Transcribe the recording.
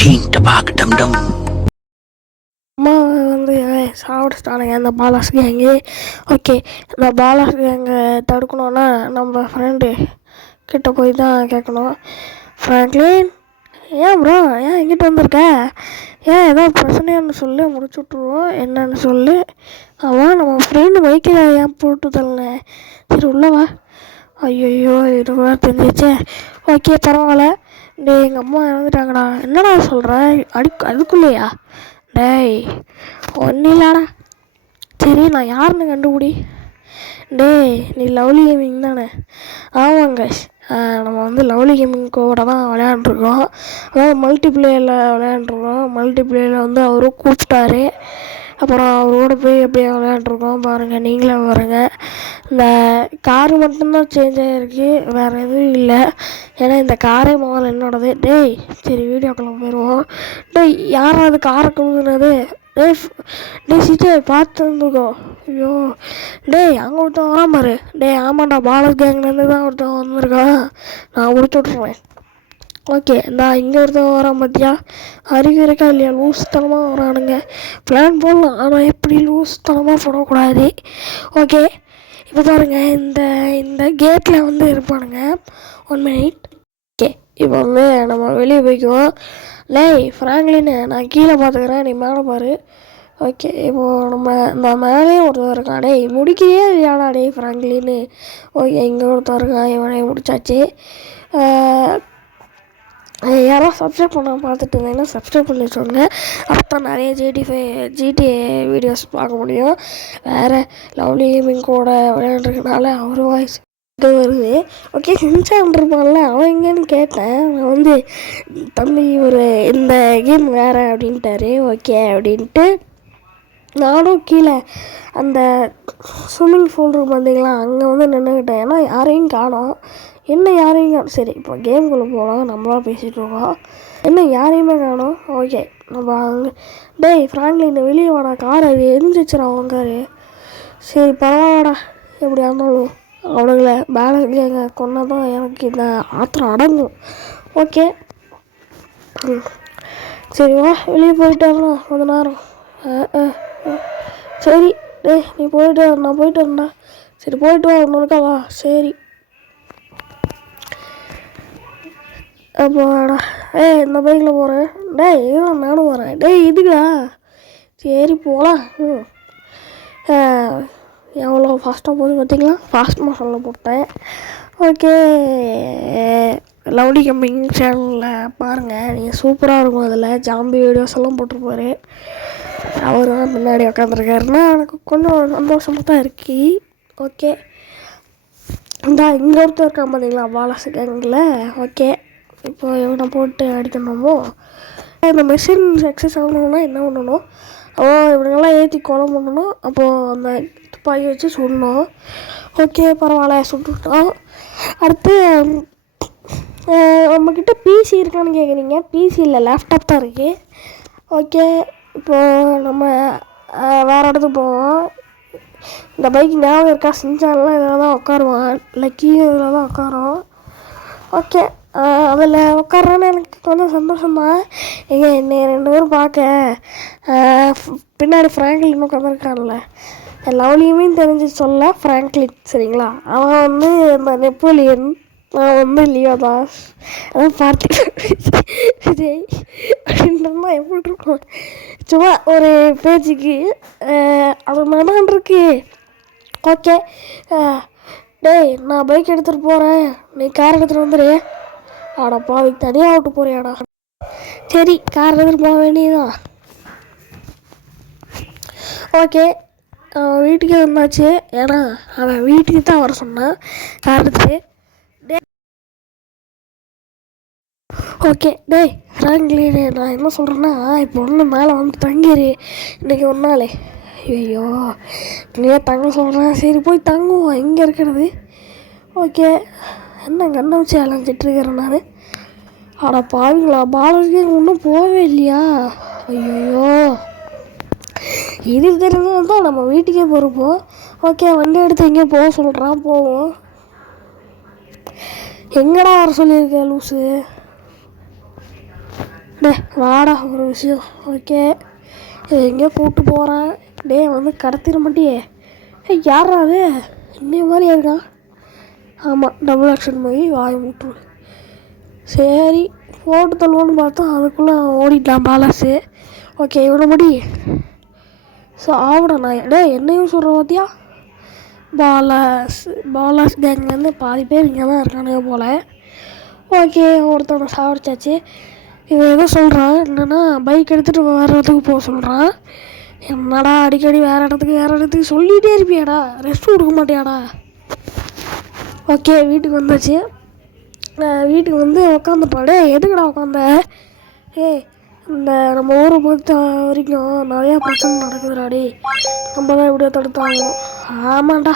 அம்மா வந்து சாப்பிட்டுட்டானுங்க இந்த பாலாஸ் கேங்கு. ஓகே, இந்த பாலாஸ் கேங்கை தடுக்கணுன்னா நம்ம ஃப்ரெண்டு கிட்ட போய் தான் கேட்கணும். ஃப்ராங்க்லின், ஏன் ப்ரோ ஏன் எங்கிட்ட வந்திருக்க? ஏன் ஏதோ பிரச்சனையான்னு சொல்லி முடிச்சு விட்ருவோம். என்னன்னு சொல்லு. அவன் நம்ம ஃப்ரெண்டு பைக்கில் ஏன் போட்டு தரல? சரி உள்ளவா. ஐயோ இது கூட தெரிஞ்சிச்சே. ஓகே பரவாயில்ல. டேய் எங்கள் அம்மா இறந்துட்டாங்கடா. என்னடா சொல்கிற? அதுக்குள்ளேயா? டேய் ஒன்றும் இல்லைடா. சரி நான் யாருன்னு கண்டுபிடி. டேய் நீ லவ்லி கேமிங் தானே? ஆமாங்க, நம்ம வந்து லவ்லி கேமிங் கூட தான் விளையாண்டுருக்கோம். அதாவது மல்டிப்ளேயரில் விளையாண்டுருக்கோம். மல்டிப்ளேயரில் வந்து அவரும் கூப்பிட்டாரு. அப்புறம் அவரோட போய் எப்படியா விளையாண்டுருக்கோம் பாருங்கள், நீங்களே பாருங்கள். இந்த காரு மட்டும்தான் சேஞ்ச் ஆகிருக்கு, வேறு எதுவும் இல்லை. ஏன்னா இந்த காரே முதல்ல என்னோடது. டேய் சரி வீடியோக்குள்ளே போயிடுவோம். டேய் யாராவது காரை கொடுக்குறது? டேய் சிச்சே பார்த்து வந்துருக்கோ. ஐயோ டேய் அங்கே ஒருத்தன் வரான் பாரு. டேய் ஆமாண்டா, பாலஸ் கேங்லேருந்து தான் ஒருத்தன் வந்திருக்கான். நான் முடிச்சு விட்ருவேன். ஓகே நான் இங்கே ஒருத்தன் வரான் பார்த்தியா? அறிவு இருக்கா இல்லையா? லூஸ்தனமாக வரானுங்க. பிளான் போடலாம், ஆனால் எப்படி லூஸ்தனமாக போடக்கூடாது. ஓகே இப்போ பாருங்கள், இந்த இந்த கேட்டில் வந்து இருப்பானுங்க. 1 மினிட். ஓகே இப்போ வந்து நம்ம வெளியே போய்க்குவோம். லேய் ஃப்ராங்க்லின்னு, நான் கீழே பார்த்துக்கிறேன், நீ மேலே பாரு. ஓகே இப்போது நம்ம மேலேயும் ஒருத்தர் இருக்கான். டேய் முடிக்கையே இல்லையாடா டேய் ஃப்ராங்க்லின்னு. ஓகே இங்கே ஒருத்தர் இருக்கான், இவனே முடிச்சாச்சு. யாரும் சப்ஸ்கிரைப் பண்ண பார்த்துட்டு இருந்தீங்கன்னா சப்ஸ்கிரைப் பண்ணி வச்சுக்கோங்க. அப்போ தான் நிறைய ஜிடிஏ வீடியோஸ் பார்க்க முடியும். வேறு லவ்லி கேமிங் கூட விளையாண்டுருக்கனால அவர் வாய்ஸ் வருது. ஓகே சின்சான் இருப்பான்ல, அவன் எங்கேன்னு கேட்டேன். நான் வந்து தம்பி ஒரு இந்த கேம் வேறு அப்படின்ட்டாரு. ஓகே அப்படின்ட்டு நானும் கீழே அந்த ஸ்விம்மிங் பூல் இருக்கும் பார்த்தீங்களா, அங்கே வந்து நின்றுக்கிட்டேன். ஏன்னா யாரையும் காணோம். என்ன யாரையும் காணும்? சரி இப்போ கேமுக்குள்ளே போகலாம். நம்மளாம் பேசிகிட்டு இருக்கோம். என்ன யாரையுமே காணோம். ஓகே நம்ம அங்கே. டேய் ஃப்ராங்க்லின் வெளியே வாடா, கார் அது எரிஞ்சிச்சுடா உங்காரு. சரி பரவாயில்லடா, எப்படியா இருந்தாலும் அவனுங்களை பேலன்ஸ்லேங்க கொண்டா தான் எனக்கு இந்த ஆத்திரம் அடங்கும். ஓகே சரி வா வெளியே போயிட்டு வரலாம் கொஞ்ச நேரம். சரி டேய் நீ போயிட்டு நான் போயிட்டு வரேன்டா. சரி போயிட்டு வா, ஒன்று இருக்கா வா. சரி அப்போடா. இந்த பைக்கில் போகிறேன். டேய் இதுதான் நானும் வரேன். டேய் இதுக்குடா. சரி போகலாம். எவ்வளோ ஃபாஸ்ட்டாக போகுது பார்த்தீங்களா? ஃபாஸ்ட் மோஷனில் போட்டேன். ஓகே லவ்லி கேமிங் சேனலில் பாருங்கள், நீங்கள் சூப்பராக இருக்கும். அதில் ஜாம்பி வீடியோஸ் எல்லாம் போட்டிருப்பாரு. அவர் தான் முன்னாடி உட்காந்துருக்காருன்னா எனக்கு கொஞ்சம் சந்தோஷமாக தான் இருக்கு. ஓகே இந்த இங்கே ஒருத்தர் இருக்கான் பார்த்தீங்களா பாலாஸ் கேங்கில். ஓகே இப்போ இவனை போட்டு அடிக்கணுமோ? இந்த மெஷின் சக்ஸஸ் ஆகணும்னா என்ன பண்ணணும்? இவனுங்கெல்லாம் ஏற்றி கொலை பண்ணணும். அப்போது அந்த துப்பாக்கி வச்சு சுடணும். ஓகே பரவாயில்ல சுட்டுட்டோம். அடுத்து நம்மக்கிட்ட பிசி இருக்கான்னு கேட்குறீங்க. பிசி இல்லை, லேப்டாப் தான் இருக்குது. ஓகே இப்போது நம்ம வேறு இடத்துக்கு போவோம். இந்த பைக் ஞாபகம் இருக்கா? சின்சான்லாம் இதில் தான் உட்காருவான், லக்கியும் இதில் தான் உட்காரோம். ஓகே அதில் உட்காரான்னு எனக்கு கொஞ்சம் சந்தோஷம்தான். என்னை 2 பேரும் பார்க்க பின்னாடி ஃப்ராங்க்லின் உட்காந்துருக்கான்ல, லவ்லியுமே தெரிஞ்சு சொல்ல ஃப்ராங்க்லின் சரிங்களா. அவன் வந்து இந்த நெப்போலியன், நான் வந்து லியோதாஸ், அதான் பார்த்தி விஜய் அப்படின்றமா எப்படி இருக்கும். சும்மா ஒரு பேச்சுக்கு அது நடந்துருக்கு. ஓகே டேய் நான் பைக் எடுத்துகிட்டு போகிறேன், நீ கார் எடுத்துகிட்டு வந்துடு. ஆடாப்பா அதுக்கு தனியாக விட்டு போறியாடா. சரி கார் எடுத்துகிட்டு போக வேண்டியதான். ஓகே அவன் வீட்டுக்கே வந்தாச்சு. ஏன்னா அவன் வீட்டுக்கு தான் வர சொன்னான் கார் எடுத்துட்டு. ஓகே டேய் ஃப்ராங்க்லின், நான் என்ன சொல்கிறேன்னா இப்போ ஒன்று மேலே வந்து தங்கிடு இன்றைக்கி ஒரு நாள். ஐயோ நீயே தங்க சொல்கிறேன். சரி போய் தங்குவோம் எங்கே இருக்கிறது. ஓகே என்ன கண்ணை வச்சு அலைஞ்சிட்ருக்கிறேன் நான். ஆடா பாவீங்களா, பாலருக்கு ஒன்றும் போகவே இல்லையா? ஐயோ இது தெரிஞ்சது தான் நம்ம வீட்டுக்கே போகிறப்போம். ஓகே வண்டி எடுத்து எங்கேயோ போக சொல்கிறான், போவோம். எங்கடா வர சொல்லியிருக்க லூஸு? டே வாடா ஒரு விஷயம். ஓகே எங்கேயோ கூப்பிட்டு போகிறேன். டே வந்து கடத்திட மாட்டியே. யாரா அது இன்னைய மாதிரி இருக்கான்? ஆமாம், டபுள் ஆக்ஷன் போய் வாய் விட்டுரு. சரி போட்டு தள்ளுவோன்னு பார்த்தா அதுக்குள்ளே ஓடிட்டான் பாலாஸு. ஓகே இவனை முடி. ஸோ ஆவிட நான் என்னையும் சொல்கிற பார்த்தியா? பாலாஸ் கேங்லேருந்து பாதி பேர் இங்கே தான் இருக்கானுங்க போல். ஓகே ஒருத்தவனை சாவடிச்சாச்சு. இவன் எதோ சொல்கிறான், என்னென்னா பைக் எடுத்துகிட்டு வேறு இடத்துக்கு போக சொல்கிறான். என்னடா அடிக்கடி வேறு இடத்துக்கு சொல்லிகிட்டே இருப்பியாடா, ரெஸ்ட் கொடுக்க மாட்டியாடா? ஓகே வீட்டுக்கு வந்தாச்சு. வீட்டுக்கு வந்து உக்காந்துப்பாடு. எதுக்குடா உட்காந்த? இந்த நம்ம ஊரை பொறுத்த வரைக்கும் நிறையா பிரச்சனை நடக்குதுடாடி, நம்ம தான் இப்படியே தடுத்தாகணும். ஆமாண்டா